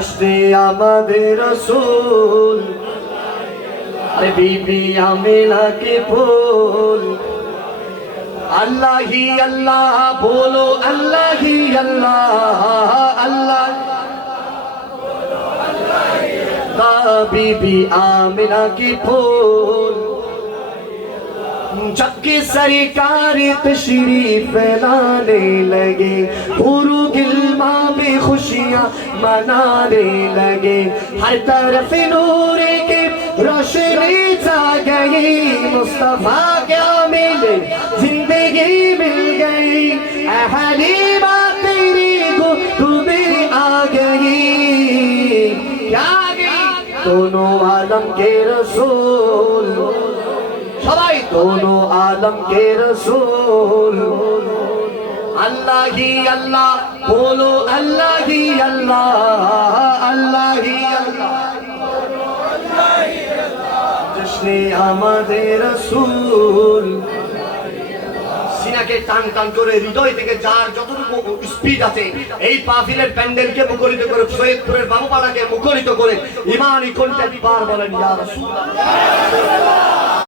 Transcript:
जश्ने आमदे रसूल अरे बीबी आमिना के फूल अल्लाह ही अल्लाह बोलो अल्लाह ही अल्लाह अल्लाह बीबी आमिना की फूल जब की सरकार तशरीफ लाने लगे हुरू गिल्मा में खुशियां मनाने लगे हर तरफ नूर के रोशनी छा गई मुस्तफा क्या मिले जिंदगी मिल गई हलीमा तेरी तुम्हें आ गई क्या आ गई दोनों आलम के रसूल सबाई दोनों आलम के रसूल अल्लाह ही अल्लाह बोलो अल्लाह ही अल्लाह अल्लाह ही अल्लाह जश्ने आमदे रसूल সিনাকে টান টান করে হৃদয় থেকে যার যতটুকু স্পিড আছে এই পাফিলের প্যান্ডেলকে মুখরিত করে সৈয়দপুরের বাবুপাড়াকে মুখরিত করে ইমানি কণ্ঠে একবার বলেন ইয়া রাসূলুল্লাহ